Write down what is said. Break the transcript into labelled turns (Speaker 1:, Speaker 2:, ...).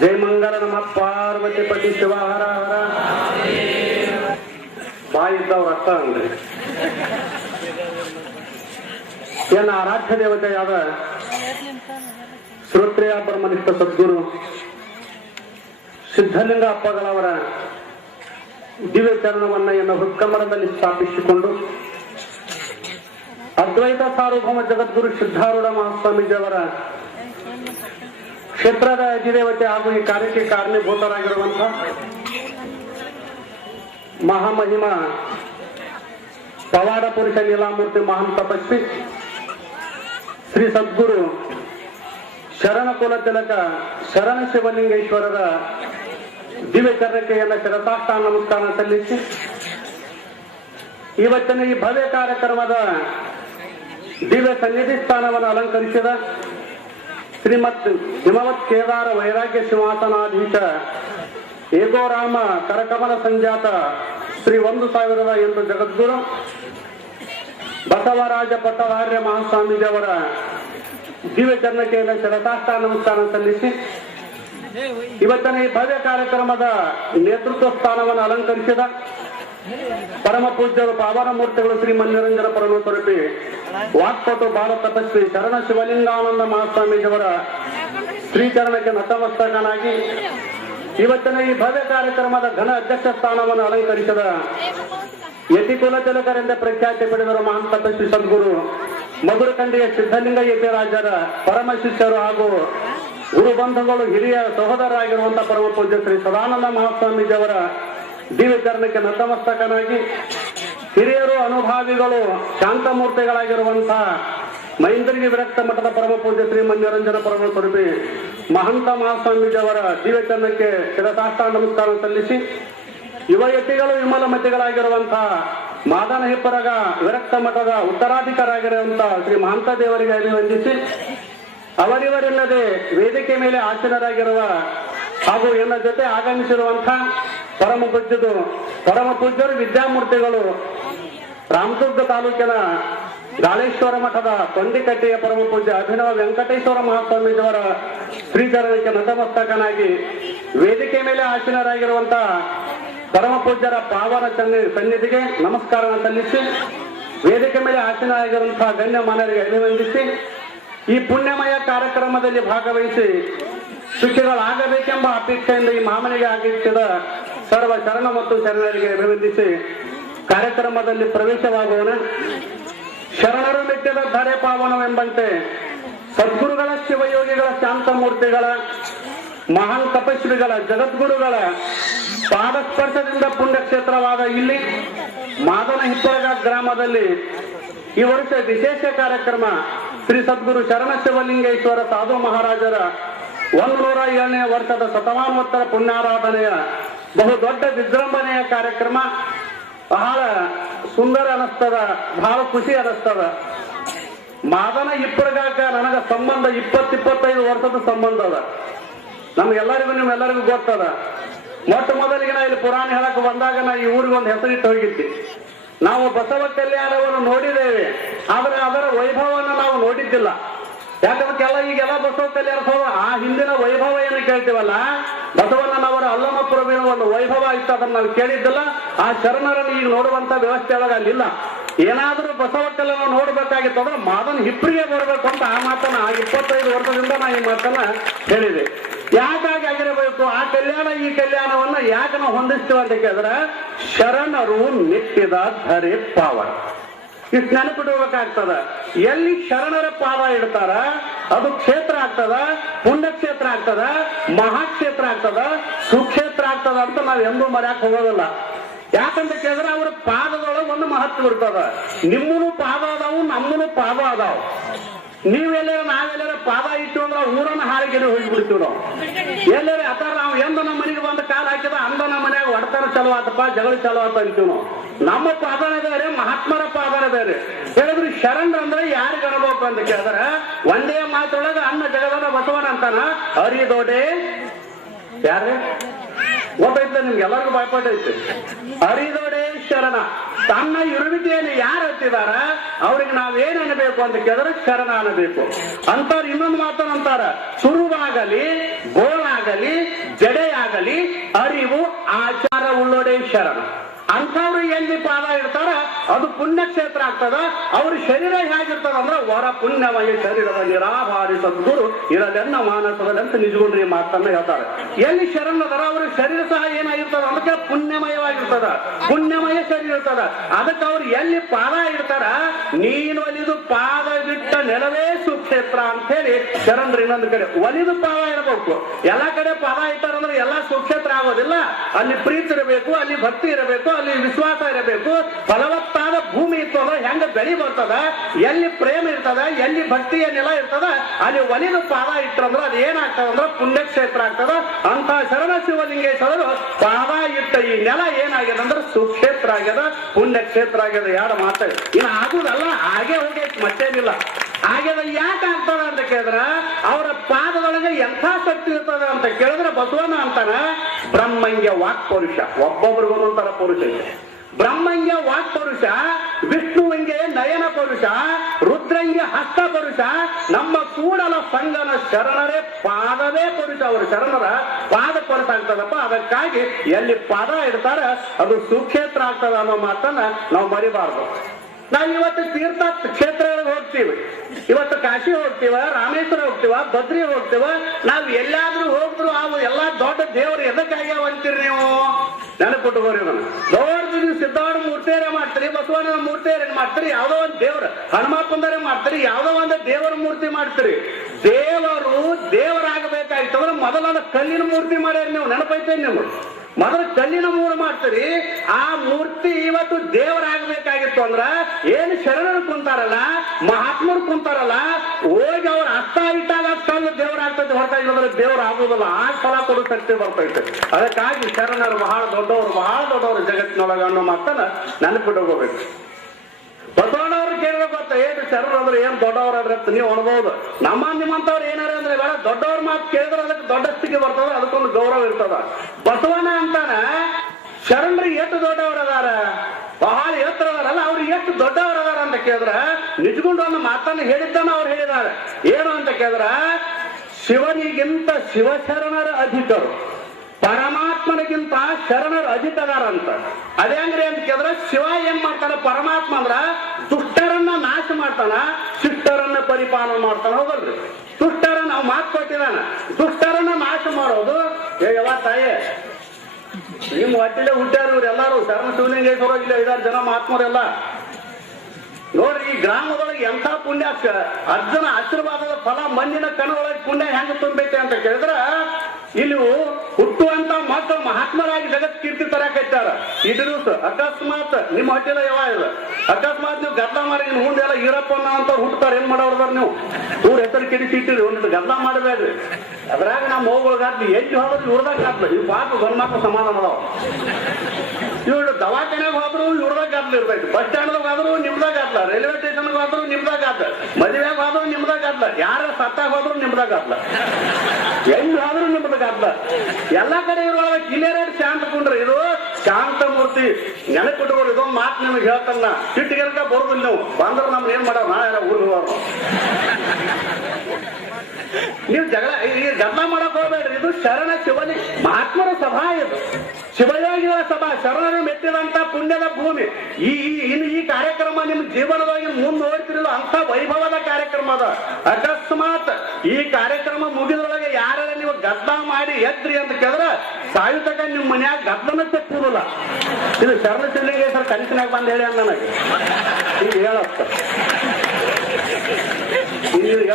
Speaker 1: ಜೈ ಮಂಗಲ ನಮ್ಮ ಪಾರ್ವತಿ ಪತಿ ಶಿವ ಹರ ಹರ ಬಾಯಿ ಇದ್ದವ್ರು ಅರ್ಥ ಅಂದ್ರೆ ಏನ ಆರಾಧ್ಯ ದೇವತೆಯಾದ ಶ್ರೋತ್ರಿಯ ಬ್ರಹ್ಮನಿಷ್ಠ ಸದ್ಗುರು ಸಿದ್ಧಲಿಂಗ ಅಪ್ಪಗಳವರ ದಿವ್ಯ ಚರಣವನ್ನ ಎನ್ನ ಹೃತ್ಕಮರದಲ್ಲಿ ಸ್ಥಾಪಿಸಿಕೊಂಡು ಅದ್ವೈತ ಸಾರ್ವಭೌಮ ಜಗದ್ಗುರು ಸಿದ್ಧಾರೂಢ ಮಹಾಸ್ವಾಮೀಜಿಯವರ ಕ್ಷೇತ್ರದ ಅಧಿದೇವತೆ ಹಾಗೂ ಈ ಕಾರ್ಯಕ್ಕೆ ಕಾರಣೀಭೂತರಾಗಿರುವಂತಹ ಮಹಾಮಹಿಮ ಪವಾಡ ಪುರುಷ ನೀಲಾಮೂರ್ತಿ ಮಹಾನ್ ತಪಸ್ವಿ ಶ್ರೀ ಸದ್ಗುರು ಶರಣ ಕುಲ ತಿಲಕ ಶರಣ ಶಿವಲಿಂಗೇಶ್ವರರ ದಿವ್ಯ ಚರಣಕ್ಕೆ ಶರತಾಷ್ಟ ನಮಸ್ಕಾರ ಸಲ್ಲಿಸಿ, ಇವತ್ತಿನ ಈ ಭವ್ಯ ಕಾರ್ಯಕ್ರಮದ ದಿವ್ಯ ಸನ್ನಿಧಿ ಸ್ಥಾನವನ್ನು ಅಲಂಕರಿಸಿದ ಶ್ರೀಮತ್ ಹಿಮವತ್ ಕೇದಾರ ವೈರಾಗ್ಯ ಸಿಂಹಾಸನಾಧೀಶ ಏಕೋರಾಮ ಕರಕಮಲ ಸಂಜಾತ ಶ್ರೀ ಒಂದು ಸಾವಿರದ ಎಂಟು ಜಗದ್ಗುರು ಬಸವರಾಜ ಪಟ್ಟವಾರ್ಯ ಮಹಾಸ್ವಾಮೀಜಿಯವರ ದಿವ್ಯ ಚರಣಕ್ಕೆ ಎಲ್ಲ ಶಿರಸಾಷ್ಟ ನಮಸ್ಕಾರ ಸಲ್ಲಿಸಿ ಇವತ್ತಿನ ಈ ಭವ್ಯ ಕಾರ್ಯಕ್ರಮದ ನೇತೃತ್ವ ಸ್ಥಾನವನ್ನು ಅಲಂಕರಿಸಿದ ಪರಮ ಪೂಜ್ಯರು ಪಾವನ ಮೂರ್ತಿಗಳು ಶ್ರೀ ಮಂಜುರಂಜನ ತೊರಪಿ ವಾಕ್ಪಟು ಬಾಲ ತಪಸ್ವಿ ಶರಣ ಶಿವಲಿಂಗಾನಂದ ಮಹಾಸ್ವಾಮೀಜಿಯವರ ಶ್ರೀಚರಣಕ್ಕೆ ನತಮಸ್ತಕನಾಗಿ ಇವತ್ತಿನ ಈ ಭವ್ಯ ಕಾರ್ಯಕ್ರಮದ ಘನ ಅಧ್ಯಕ್ಷ ಸ್ಥಾನವನ್ನು ಅಲಂಕರಿಸಿದ ಯತಿಕುಲ ತಿಲಕರಿಂದ ಪ್ರಖ್ಯಾತಿ ಪಡೆದರು ಮಹಾನ್ ತಪಸ್ವಿ ಸದ್ಗುರು, ಮಧುರಕಂಡಿಯ ಸಿದ್ಧಲಿಂಗ ಯತಿರಾಜರ ಪರಮ ಶಿಷ್ಯರು ಹಾಗೂ ಗುರು ಬಂಧುಗಳು ಹಿರಿಯ ಸಹೋದರರಾಗಿರುವಂತಹ ಪರಮ ಪೂಜ್ಯ ಶ್ರೀ ಸದಾನಂದ ಮಹಾಸ್ವಾಮೀಜಿಯವರ ದಿವ್ಯ ಚರಣಕ್ಕೆ ನತಮಸ್ತಕನಾಗಿ ಹಿರಿಯರು, ಅನುಭಾವಿಗಳು ಶಾಂತಮೂರ್ತಿಗಳಾಗಿರುವಂತಹ ಮೈಂದ್ರಿಗೆ ವಿರಕ್ತ ಮಠದ ಪರಮ ಪೂಜ್ಯ ಶ್ರೀ ಮಂಜುರಂಜನ ಪರಮ ಸ್ವರೂಪಿ ಮಹಂತ ಮಹಾಸ್ವಾಮೀಜಿಯವರ ದಿವ್ಯಚರಣಕ್ಕೆ ಶಿರಸಾಷ್ಟ ನಮಸ್ಕಾರ ಸಲ್ಲಿಸಿ ಯುವಯತಿಗಳು ವಿಮಲ ಮತಿಗಳಾಗಿರುವಂತಹ ಮಾದನ ಹಿಪ್ಪರಗ ವಿರಕ್ತ ಮಠದ ಉತ್ತರಾಧಿಕಾರಿಯಾಗಿರುವಂತಹ ಶ್ರೀ ಮಹಂತ ದೇವರಿಗೆ ಅಭಿವಂದಿಸಿ ಅವರಿವರಿಲ್ಲದೆ ವೇದಿಕೆ ಮೇಲೆ ಆಸೀನರಾಗಿರುವ ಹಾಗೂ ಎಲ್ಲ ಜೊತೆ ಆಗಮಿಸಿರುವಂತಹ ಪರಮ ಪೂಜ್ಯರು ಪರಮ ಪೂಜ್ಯರು ವಿದ್ಯಾಮೂರ್ತಿಗಳು ರಾಮದುರ್ಗ ತಾಲೂಕಿನ ಗಾಳೇಶ್ವರ ಮಠದ ತೊಂದಿಕಟ್ಟೆಯ ಪರಮ ಪೂಜ್ಯ ಅಭಿನವ ವೆಂಕಟೇಶ್ವರ ಮಹಾಸ್ವಾಮೀಜಿಯವರ ಶ್ರೀಚರಣಕ್ಕೆ ನತಮಸ್ತಕನಾಗಿ ವೇದಿಕೆ ಮೇಲೆ ಆಸೀನರಾಗಿರುವಂತಹ ಪರಮ ಪೂಜ್ಯರ ಪಾವನ ಸನ್ನಿ- ಸನ್ನಿಧಿಗೆ ನಮಸ್ಕಾರವನ್ನು ಸಲ್ಲಿಸಿ ವೇದಿಕೆ ಮೇಲೆ ಆಸೀನರಾಗಿರುವಂತಹ ಗಣ್ಯ ಮಾನರಿಗೆ ಅಭಿವಂದಿಸಿ ಈ ಪುಣ್ಯಮಯ ಕಾರ್ಯಕ್ರಮದಲ್ಲಿ ಭಾಗವಹಿಸಿ ಸುಖಿಗಳಾಗಬೇಕೆಂಬ ಅಪೇಕ್ಷೆಯಿಂದ ಈ ಮಾಮನಿಗೆ ಆಗಿರುತ್ತದೆ ಸರ್ವ ಶರಣ ಮತ್ತು ಶರಣರಿಗೆ ಅಭಿವಂದಿಸಿ ಕಾರ್ಯಕ್ರಮದಲ್ಲಿ ಪ್ರವೇಶವಾಗೋಣ ಶರಣರು ಮೆಟ್ಟಿದ ಧರೆ ಪಾವನವೆಂಬಂತೆ ಸದ್ಗುರುಗಳ, ಶಿವಯೋಗಿಗಳ, ಶಾಂತಮೂರ್ತಿಗಳ, ಮಹಾನ್ ತಪಸ್ವಿಗಳ, ಜಗದ್ಗುರುಗಳ ಪಾದಸ್ಪರ್ಶದಿಂದ ಪುಣ್ಯಕ್ಷೇತ್ರವಾದ ಇಲ್ಲಿ ಮಾದನ ಹಿಪ್ಪರಗ ಗ್ರಾಮದಲ್ಲಿ ಈ ವರ್ಷ ವಿಶೇಷ ಕಾರ್ಯಕ್ರಮ ಶ್ರೀ ಸದ್ಗುರು ಶರಣ ಶಿವಲಿಂಗೇಶ್ವರ ಸಾಧು ಮಹಾರಾಜರ ಒಂದು ನೂರ ಏಳನೇ ವರ್ಷದ ಶತಮಾನೋತ್ತರ ಪುಣ್ಯಾರಾಧನೆಯ ಬಹು ದೊಡ್ಡ ವಿಜೃಂಭಣೆಯ ಕಾರ್ಯಕ್ರಮ. ಬಹಳ ಸುಂದರ ಅನಿಸ್ತದ, ಬಹಳ ಖುಷಿ ಅನಿಸ್ತದ. ಮಾದನ ಇಬ್ಬರಿಗಾಕ ನನಗ ಸಂಬಂಧ ಇಪ್ಪತ್ ಇಪ್ಪತ್ತೈದು ವರ್ಷದ ಸಂಬಂಧ ಅದ. ನಮ್ಗೆಲ್ಲರಿಗೂ ನಿಮ್ಗೆಲ್ಲರಿಗೂ ಗೊತ್ತದ. ಮೊಟ್ಟ ಮೊದಲಿಗೆ ನಾ ಇಲ್ಲಿ ಪುರಾಣ ಹೇಳಕ್ ಬಂದಾಗ ನಾ ಈ ಊರಿಗೆ ಒಂದು ಹೆಸರಿಟ್ಟು ಹೋಗಿದ್ದೆ. ನಾವು ಬಸವ ಕಲ್ಯಾಣವನ್ನು ನೋಡಿದ್ದೇವೆ, ಆದ್ರೆ ಅದರ ವೈಭವವನ್ನು ನಾವು ನೋಡಿದ್ದಿಲ್ಲ. ಯಾಕಂದ್ರೆ ಕೆಲ ಈಗೆಲ್ಲ ಬಸವ ಹೋದ ಆ ಹಿಂದಿನ ವೈಭವ ಏನು ಕೇಳ್ತೀವಲ್ಲ? ಬಸವಣ್ಣನವರ ಅಲ್ಲಮಪುರವಿನ ಒಂದು ವೈಭವ ಇತ್ತು ಅದನ್ನ ನಾವು ಕೇಳಿದ್ದಲ್ಲ. ಆ ಶರಣರನ್ನು ಈಗ ನೋಡುವಂತ ವ್ಯವಸ್ಥೆ ಒಳಗೆ ಅಲ್ಲಿಲ್ಲ. ಏನಾದ್ರೂ ಬಸವ ಕಲ್ಯಾಣ ನೋಡ್ಬೇಕಾಗಿತ್ತು ಅಂದ್ರೆ ಮಾದನ್ ಹಿಪ್ರಿಗೆ ಬರಬೇಕು ಅಂತ ಆ ಮಾತನ್ನ ಇಪ್ಪತ್ತೈದು ವರ್ಷದಿಂದ ನಾ ಈ ಮಾತನ್ನ ಹೇಳಿದೆ. ಯಾಕಾಗಿ ಆಗಿರಬೇಕು? ಆ ಕಲ್ಯಾಣ ಈ ಕಲ್ಯಾಣವನ್ನ ಯಾಕೆ ನಾವು ಹೊಂದಿಸ್ತೀವಿ ಅಂತ ಕೇಳಿದ್ರೆ, ಶರಣರು ನಿತ್ಯದ ಧರೆ ಪಾವನ. ಇಷ್ಟು ನೆನಪಿಡ್ಬೇಕಾಗ್ತದ ಎಲ್ಲಿ ಶರಣರ ಪಾದ ಇಡ್ತಾರ, ಅದು ಕ್ಷೇತ್ರ ಆಗ್ತದ, ಪುಣ್ಯಕ್ಷೇತ್ರ ಆಗ್ತದ, ಮಹಾಕ್ಷೇತ್ರ ಆಗ್ತದ, ಸುಕ್ಷೇತ್ರ ಆಗ್ತದ ಅಂತ ನಾವ್ ಎಂದೂ ಮರ್ಯಾಕ್ ಹೋಗೋದಿಲ್ಲ. ಯಾಕಂತ ಕೇಳಿದ್ರೆ ಅವ್ರ ಪಾದದೊಳಗೆ ಒಂದು ಮಹತ್ವ ಇರ್ತದ. ನಿಮ್ಮನು ಪಾದ ಅದಾವು ನಮ್ಮನು ಪಾದ ಅದಾವ. ನೀವೆಲ್ಲರ ನಾವೆಲ್ಲರ ಪಾದ ಇಟ್ಟು ಅಂದ್ರೆ ಊರನ್ನ ಹಾರಿಗೆ ಹೋಗಿಬಿಡ್ತೀವಿ ನಾವು. ಎಲ್ಲರ ಅತಾರ ನಾವು ಎಂದ ನಮ್ಮ ಮನೆಗೆ ಬಂದ ಕಾಲ ಹಾಕಿದ, ಅಂದ ನಮ್ಮ ಮನೆಯಾಗ ಹೊಡ್ತಾರ ಚಲೋ ಆತಪ್ಪ, ಜಗಳ ಚಲೋ ಆತ ಅಂತೀವಿ ನಾವು. ನಮ್ಮ ಪಾದನೆ ಪಾದನೆ ಬೇರೆ. ಹೇಳಿದ್ರು ಶರಣ್ ಅಂದ್ರೆ ಯಾರು ಅನ್ಬೇಕು ಅಂತ ಕೇಳಿದ್ರೆ, ಒಂದೇ ಮಾತೊಳಗ ಅನ್ನ ಜಗದನ ಬಸವನ ಅಂತಾನ, ಹರಿದೋಡೆ. ಯಾರು ಗೊತ್ತೈತೆ ನಿಮ್ಗೆ, ಎಲ್ಲರಿಗೂ ಬಾಯ್ಪಾಟ ಐತೆ. ಹರಿದೋಡೆ ಶರಣ. ತನ್ನ ಇರುವಿಕೆಯನ್ನು ಯಾರು ಹತ್ತಿದಾರ, ಅವ್ರಿಗೆ ನಾವೇನ್ ಅನ್ಬೇಕು ಅಂತ ಕೇಳಿದ್ರೆ ಶರಣ ಅನ್ನಬೇಕು. ಅಂತಾರ ಇನ್ನೊಂದು ಮಾತನ್ನ ಅಂತಾರ ಸುರುವಾಗಲಿ ಗೋಳಾಗಲಿ, ಜಡೆಯಾಗಲಿ, ಅರಿವು, ಆಚಾರ, ಉಳ್ಳೋಡೆ, ಶರಣ. ಅಂಥವ್ರು ಎಲ್ಲಿ ಪಾದ ಇಡ್ತಾರ ಅದು ಪುಣ್ಯಕ್ಷೇತ್ರ ಆಗ್ತದ. ಅವ್ರ ಶರೀರ ಹೇಗಿರ್ತದ ಅಂದ್ರೆ ವರ ಪುಣ್ಯವಾಗಿ ಶರೀರದ ನಿರಾಭಾರಿ ಸದ್ಗುರು ಇರಲೆನ್ನ ಮಾನಸದಲ್ಲಿ ಅಂತ ನಿಜಗೊಂಡ್ರಿ ಮಾತನ್ನ ಹೇಳ್ತಾರೆ. ಎಲ್ಲಿ ಶರಣದರ ಅವ್ರ ಶರೀರ ಸಹ ಏನಾಗಿರ್ತದ ಅದಕ್ಕೆ ಪುಣ್ಯಮಯವಾಗಿರ್ತದ. ಪುಣ್ಯಮಯ ಶರೀರ ಇರ್ತದ. ಅದಕ್ಕೆ ಅವ್ರು ಎಲ್ಲಿ ಪಾದ ಇಡ್ತಾರ? ನೀನು ಒಲಿದು ಪಾದ ಬಿಟ್ಟ ನೆಲವೇ ಸುಕ್ಷೇತ್ರ ಅಂತ ಹೇಳಿ ಶರಣರು ಇನ್ನೊಂದು ಕಡೆ ಒಲಿದು ಪಾದ ಇಡಬೇಕು. ಎಲ್ಲಾ ಕಡೆ ಪಾದ ಇಟ್ಟಾರಂದ್ರೆ ಎಲ್ಲಾ ಸುಕ್ಷೇತ್ರ ಆಗೋದಿಲ್ಲ. ಅಲ್ಲಿ ಪ್ರೀತಿ ಇರಬೇಕು, ಅಲ್ಲಿ ಭಕ್ತಿ ಇರಬೇಕು, ಅಲ್ಲಿ ವಿಶ್ವಾಸ ಇರಬೇಕು. ಫಲವತ್ತಾದ ಭೂಮಿ ಇತ್ತು ಅಂದ್ರೆ ಹೆಂಗ ಬೆಳಿ ಬರ್ತದ, ಎಲ್ಲಿ ಪ್ರೇಮ ಇರ್ತದ, ಎಲ್ಲಿ ಭಕ್ತಿಯ ನೆಲ ಇರ್ತದ, ಅಲ್ಲಿ ಒಲಿದು ಪಾದ ಇಟ್ಟರಂದ್ರೆ ಅದು ಏನಾಗ್ತದ ಅಂದ್ರೆ ಪುಣ್ಯಕ್ಷೇತ್ರ ಆಗ್ತದ. ಅಂತ ಶರಣ ಶಿವಲಿಂಗೇಶ್ವರರು ಪಾದ ಇಟ್ಟ ಈ ನೆಲ ಏನಾಗ್ಯದ ಅಂದ್ರೆ ಸುಕ್ಷೇತ್ರ ಆಗ್ಯದ, ಪುಣ್ಯಕ್ಷೇತ್ರ ಆಗ್ಯದ, ಯಾರ ಮಾತಾಡಿ ಇನ್ನು ಆಗುದಲ್ಲ, ಹಾಗೆ ಹೋಗೈತಿ ಮತ್ತೇನಿಲ್ಲ. ಆಗ್ಯದ ಯಾಕೆ ಆಗ್ತದ ಅಂತ ಕೇಳಿದ್ರ, ಅವರ ಪಾದದೊಳಗೆ ಎಂಥ ಶಕ್ತಿ ಇರ್ತದ ಅಂತ ಕೇಳಿದ್ರೆ ಬಸವನ ಅಂತಾನ, ಬ್ರಹ್ಮಂಗ್ಯ ವಾಕ್ ಪುರುಷ. ಒಬ್ಬೊಬ್ರಿಗೂ ಒಂದೊಂದರ ಪುರುಷ ಇದೆ ಬ್ರಹ್ಮಂಗ್ಯ ವಾಕ್ ಪುರುಷ ವಿಷ್ಣುವಂಗೆ ನಯನ ಪುರುಷ, ರುದ್ರಂಗೆ ಹಸ್ತ ಪುರುಷ, ನಮ್ಮ ಕೂಡಲ ಸಂಗನ ಶರಣರೇ ಪಾದವೇ ಪುರುಷ. ಅವರು ಶರಣರ ಪಾದ ಪುರುಷ ಆಗ್ತದಪ್ಪ. ಅದಕ್ಕಾಗಿ ಎಲ್ಲಿ ಪಾದ ಇಡ್ತಾರ, ಅದು ಸುಕ್ಷೇತ್ರ ಆಗ್ತದ ಅನ್ನೋ ಮಾತನ್ನ ನಾವು ಮರಿಬಾರ್ದು. ನಾವು ಇವತ್ತು ತೀರ್ಥ ಕ್ಷೇತ್ರಗಳಿಗೆ ಹೋಗ್ತೀವಿ. ಇವತ್ತು ಕಾಶಿ ಹೋಗ್ತೀವ, ರಾಮೇಶ್ವರ ಹೋಗ್ತೀವ ಬದ್ರಿ ಹೋಗ್ತೀವ, ನಾವು ಎಲ್ಲಾದ್ರೂ ಹೋಗಿದ್ರು ಅವು ಎಲ್ಲಾ ದೊಡ್ಡ ದೇವರು ಎದಕ್ಕಾಗ್ಯಾವ ಅಂತೀರಿ ನೀವು? ನೆನಪಿಟ್ಟುಕೋರಿ ನಾನು ದೊಡ್ಡ ನೀವು ಸಿದ್ಧಾರ್ಥ ಮೂರ್ತಿಯರೇ ಮಾಡ್ತೀರಿ, ಬಸವಣ್ಣನ ಮೂರ್ತಿಯರೇನ್ ಮಾಡ್ತೀರಿ? ಯಾವ್ದೋ ಒಂದು ದೇವ್ರ, ಹನುಮಪ್ಪಂದರೆ ಮಾಡ್ತೀರಿ, ಯಾವ್ದೋ ಒಂದು ದೇವರ ಮೂರ್ತಿ ಮಾಡ್ತೀರಿ. ದೇವರು ದೇವರಾಗಬೇಕಾಗಿತ್ತಂದ್ರೆ ಮೊದಲಾದ ಕಲ್ಲಿನ ಮೂರ್ತಿ ಮಾಡ್ಯಾರ ನೀವು, ನೆನಪೈತೇನೆ ನೀವು ಮೊದಲು ಕಲ್ಲಿನ ಮೂರ ಮಾಡ್ತೀರಿ. ಆ ಮೂರ್ತಿ ಇವತ್ತು ದೇವರಾಗಬೇಕಾಗಿತ್ತು ಅಂದ್ರ ಏನು ಶರಣರು ಕುಂತಾರಲ್ಲ, ಮಹಾತ್ಮರು ಕುಂತಾರಲ್ಲ, ಹೋಗಿ ಅವ್ರ ಅರ್ಥ ಇಟ್ಟಾಗ ಕಲ್ಲು ದೇವರಾಗ್ತದೆ ಹೊರತಾಗಿ ಇಲ್ಲದ್ರೆ ದೇವ್ರ ಆಗುದಿಲ್ಲ. ಆ ಫಲ ಕೊಡು ಶಕ್ತಿ ಬರ್ತೈತೆ ಅದಕ್ಕಾಗಿ ಶರಣರು ಬಹಳ ದೊಡ್ಡವರು ಬಹಳ ದೊಡ್ಡವರು ಜಗತ್ತಿನೊಳಗ ಅನ್ನೋ ಮಾತನ್ನ ನೆನಪಿಟ್ಟುಕೋಬೇಕು ಬಸವಣ್ಣವ್ರು ಕೇಳಬೇಕು ಅಂತ ಏನು ಶರಣರು ಅಂದ್ರೆ ಏನ್ ದೊಡ್ಡವ್ರ ಅಂದ್ರೆ ಅಂತ ನೀವು ಅನ್ಬಹುದು ನಮ್ಮ ನಿಮ್ಮಂತವ್ರು ಇವಾಗ ದೊಡ್ಡವ್ರ ಮಾತು ಕೇಳಿದ್ರೆ ಅದಕ್ಕೆ ದೊಡ್ಡ ಸ್ಥಿತಿ ಬರ್ತದ, ಅದಕ್ಕೊಂದು ಗೌರವ ಇರ್ತದ. ಬಸವಣ್ಣ ಅಂತಾನ, ಶರಣರು ಎಷ್ಟು ದೊಡ್ಡವ್ರ ಅದಾರ ಬಹಳ ಎತ್ತರ ಅದಾರಲ್ಲ ಅವ್ರು ಎಷ್ಟು ದೊಡ್ಡವ್ರ ಅದಾರ ಅಂತ ಕೇಳಿದ್ರ, ನಿಜಗೊಂಡು ಒಂದು ಮಾತನ್ನ ಹೇಳಿದ್ದಾನ ಅವ್ರು ಹೇಳಿದಾರೆ ಏನು ಅಂತ ಕೇಳಿದ್ರ, ಶಿವನಿಗಿಂತ ಶಿವಶರಣರ ಅಧಿಕರು, ಪರಮಾತ್ಮನಿಗಿಂತ ಶರಣರು ಅಧಿಕದಾರ ಅಂತ. ಅದೇ ಅಂದ್ರೆ ಅಂತ ಕೇಳಿದ್ರೆ, ಶಿವ ಏನ್ ಮಾಡ್ತಾನ? ಪರಮಾತ್ಮ ಅಂದ್ರ ದುಷ್ಟರನ್ನ ನಾಶ ಮಾಡ್ತಾನ, ಶಿಷ್ಟರನ್ನ ಪರಿಪಾಲನೆ ಮಾಡ್ತಾನ ಹೌದಲ್ರಿ ದುಷ್ಟರನ್ನ ನಾವು ಮಾತು ಕೊಟ್ಟಿದಾನ ದುಷ್ಟರನ್ನ ನಾಶ ಮಾಡೋದು. ಯಾವ ತಾಯಿ ತಾಯೇ ನಿಮ್ಮ ಹೊಟ್ಟಿಲೆ ಹುಟ್ಟ್ಯಾರ ಇವ್ರು ಎಲ್ಲಾರು ಶರಣ ಶಿವಲಿಂಗೇಶ್ವರ ಇಲ್ಲ ಐದಾರು ಜನ ಮಾತ್ಮರೆಲ್ಲ ನೋಡ್ರಿ, ಈ ಗ್ರಾಮದೊಳಗೆ ಎಂಥ ಪುಣ್ಯ ಅರ್ಜುನ ಆಶೀರ್ವಾದದ ಫಲ ಮಣ್ಣಿನ ಕಣ್ಣೊಳಗೆ ಪುಣ್ಯ ಹೆಂಗ ತುಂಬೈತೆ ಅಂತ ಕೇಳಿದ್ರ, ಇಲ್ಲಿ ಹುಟ್ಟುವಂತ ಮಕ್ಕಳು ಮಹಾತ್ಮರಾಗಿ ಜಗತ್ ಕೀರ್ತಿ ತರಕೈತಾರ ಇದ್ರೂ ಅಕಸ್ಮಾತ್ ನಿಮ್ಮ ಹೊಟ್ಟೆಲ ಯಾವ ಅಕಸ್ಮಾತ್ ನೀವು ಗದ್ದ ಮಾಡಿ ಇನ್ನು ಮುಂದೆ ಎಲ್ಲ ಈರಪ್ಪನ ಅಂತ ಹುಟ್ಟುತ್ತಾರೆ. ಏನ್ ಮಾಡೋರ್ದಾರ ನೀವು? ಊರ ಹೆಸರು ಕೆಡಿಸಿ ಇಟ್ಟಿರಿ ಒಂದಿಟ್ಟು ಗದ್ದ ಮಾಡಬೇಡ್ರಿ. ಅದ್ರಾಗ ನಮ್ಮ ಹೋಗ್ಗಳಾಗ್ಲಿ ಎಲ್ಲಿ ಹೋದ್ರೆ ಇವ್ರದಾಗ ಆಗ್ಲಿ ಇವ್ ಪಾಪ ಗಂಡ್ ಸಮಾನ ಮಾಡೋ ಇವ್ರು ದವಾಖಾನೆಗೆ ಹೋದ್ರು ಇವ್ರದಾಗ ಆಗ್ಲಿ ಇರ್ಬೇಕು. ಬಸ್ ಸ್ಟ್ಯಾಂಡ್ದಾಗ ಹೋದ್ರು ನಿಮ್ದಾಗ ಆಗ್ಲ ರೈಲ್ವೆ ಸ್ಟೇಷನ್ ಹೋದ್ರು ನಿಮ್ದಾಗ ಆದ್ಲ ಮದುವೆಗೆ ಹೋದ್ರು ನಿಮ್ದಾಗ ಆದ್ಲ ಯಾರ ಸತ್ತಾಗ ಹೋದ್ರು ನಿಮ್ದಾಗ ಆದ್ಲ ಎಲ್ಲಿ ಹೋದ್ರು ನಿಮ್ದಾಗ ಆದ್ಲ ಎಲ್ಲಾ ಕಡೆ ಇರುವಾಗ ಕಿಲೇರೇಟ್ ಸ್ಟ್ಯಾಂಡ್ ಕುಂಡ್ರಿ ಇದು ಶಾಂತ ಮೂರ್ತಿ ನೆನಪಿಟ್ಕೊಂಡು ಇದೊಂದು ಮಾತು ನಿಮಗೆ ಹೇಳ್ತಾನ. ಸಿಟ್ಟಿಗೆಲ್ಕ ಬರುದಿಲ್ಲ ನೀವು. ಬಂದ್ರೆ ನಮ್ಗೆ ಏನ್ ಮಾಡೋ ನಾ ಯಾರ ನೀವು ಜಗಳ, ಈ ಜಗಳ ಮಾಡಕ್ ಹೋಗ್ಬೇಡ್ರಿ. ಇದು ಶರಣ ಶಿವನಿ, ಮಹಾತ್ಮರ ಸಭಾ ಇದು. ಶಿವಯೋಗಿಗಳ ಸಭಾ, ಶರಣರು ಮೆಟ್ಟಿದಂತ ಪುಣ್ಯದ ಭೂಮಿ. ಈ ಇನ್ನು ಈ ಕಾರ್ಯಕ್ರಮ ನಿಮ್ಮ ಜೀವನದಾಗಿ ಮುಂದೆ ನೋಡ್ತಿರಲ್ಲ ಅಂತ ವೈಭವದ ಕಾರ್ಯಕ್ರಮ ಅದ. ಅಕಸ್ಮಾತ್ ಈ ಕಾರ್ಯಕ್ರಮ ಮುಗಿದೊಳಗೆ ಯಾರ ನೀವು ಗದ್ದ ಮಾಡಿ ಎದ್ರಿ ಅಂತ ಕೇಳಿದ್ರೆ ಸಾಯುತಕ ನಿಮ್ಮ ಮನ್ಯಾಗ ಗದ್ಲನ ತೆಪ್ಪುದಿಲ್ಲ ಇದು ಶರಣ ಸರ್ ಕನಸಿನಾಗ ಬಂದು ಹೇಳಿ ಅಂದ ನನಗೆ. ಈಗ ಹೇಳತ್ತ ಇಲ್ಲಿ